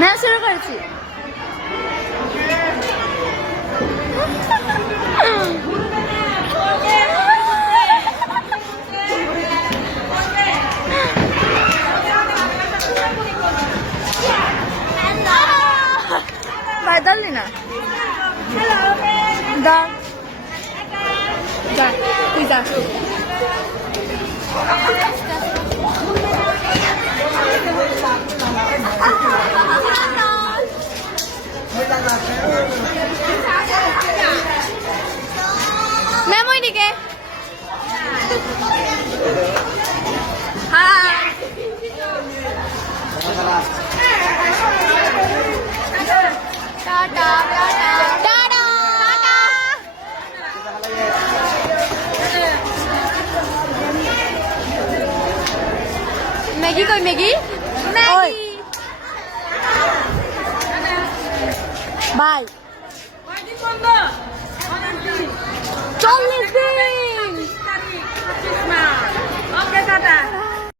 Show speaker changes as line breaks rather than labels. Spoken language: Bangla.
না শুরু করেছি। বাদলনি না? দা যা তুই যা। টাটা টাটা ম্যাগি কই Maggie? Maggie. Bye. চল্লিশ দিন